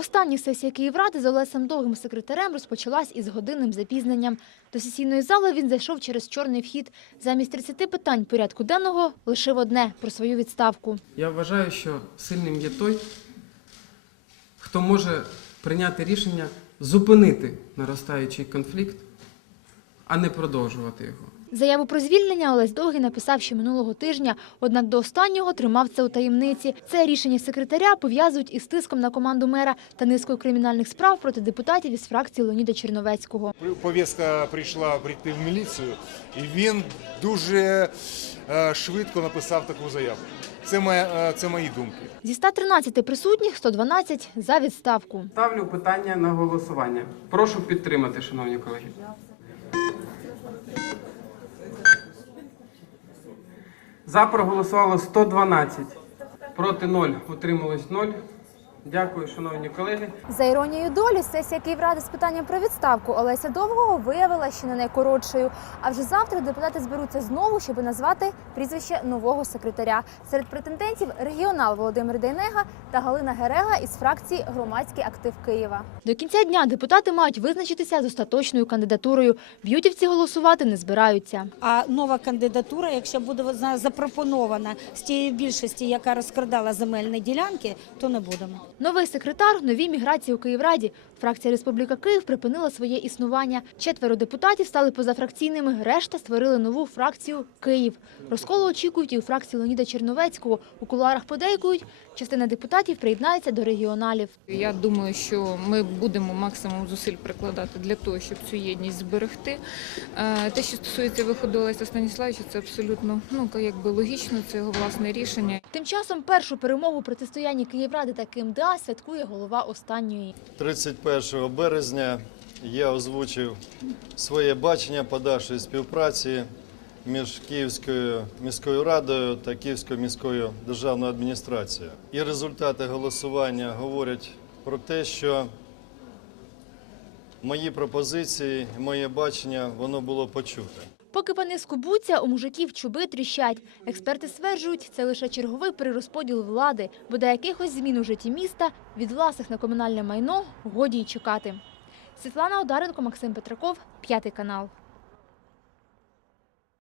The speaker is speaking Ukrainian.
Остання сесія Київради з Олесем Довгим секретарем розпочалась із годинним запізненням. До сесійної зали він зайшов через чорний вхід. Замість 30 питань порядку денного лишив одне – про свою відставку. Я вважаю, що сильним є той, хто може прийняти рішення зупинити наростаючий конфлікт, а не продовжувати його. Заяву про звільнення Олесь Довгий написав ще минулого тижня, однак до останнього тримав це у таємниці. Це рішення секретаря пов'язують із тиском на команду мера та низкою кримінальних справ проти депутатів із фракції Леоніда Черновецького. Повістка прийшла прийти в міліцію, і він дуже е, швидко написав таку заяву. Це, моя, е, це мої думки. Зі 113 присутніх 112 за відставку. Ставлю питання на голосування. Прошу підтримати, шановні колеги. За проголосувало 112, проти 0, утрималось 0. Дякую, шановні колеги. За іронією долі, сесія Київради з питанням про відставку Олеся Довгого виявила ще не найкоротшою. А вже завтра депутати зберуться знову, щоб назвати прізвище нового секретаря. Серед претендентів регіонал Володимир Дейнега та Галина Герега із фракції Громадський актив Києва. До кінця дня депутати мають визначитися з остаточною кандидатурою. Б'ютівці голосувати не збираються. А нова кандидатура, якщо буде вона запропонована з тієї більшості, яка розкрадала земельні ділянки, то не будемо. Новий секретар, нові міграції у Київраді. Фракція Республіка Київ припинила своє існування. Четверо депутатів стали позафракційними, решта створили нову фракцію Київ. Розколу очікують і у фракції Леоніда Черновецького. У кулуарах подейкують, частина депутатів приєднається до регіоналів. Я думаю, що ми будемо максимум зусиль прикладати для того, щоб цю єдність зберегти. Е, Те, що стосується виходу Олеся Станіславовича, це абсолютно ну якби логічно, це його власне рішення. Тим часом першу перемогу протистоянні Київради та КМДА святкує голова останньої. 31 березня я озвучив своє бачення подальшої співпраці між Київською міською радою та Київською міською державною адміністрацією. І результати голосування говорять про те, що мої пропозиції, моє бачення воно було почуте. Поки пани скубуться, у мужиків чуби тріщать. Експерти стверджують, це лише черговий перерозподіл влади, бо до якихось змін у житті міста від власних на комунальне майно годі й чекати. Світлана Одаренко, Максим Петраков, п'ятий канал.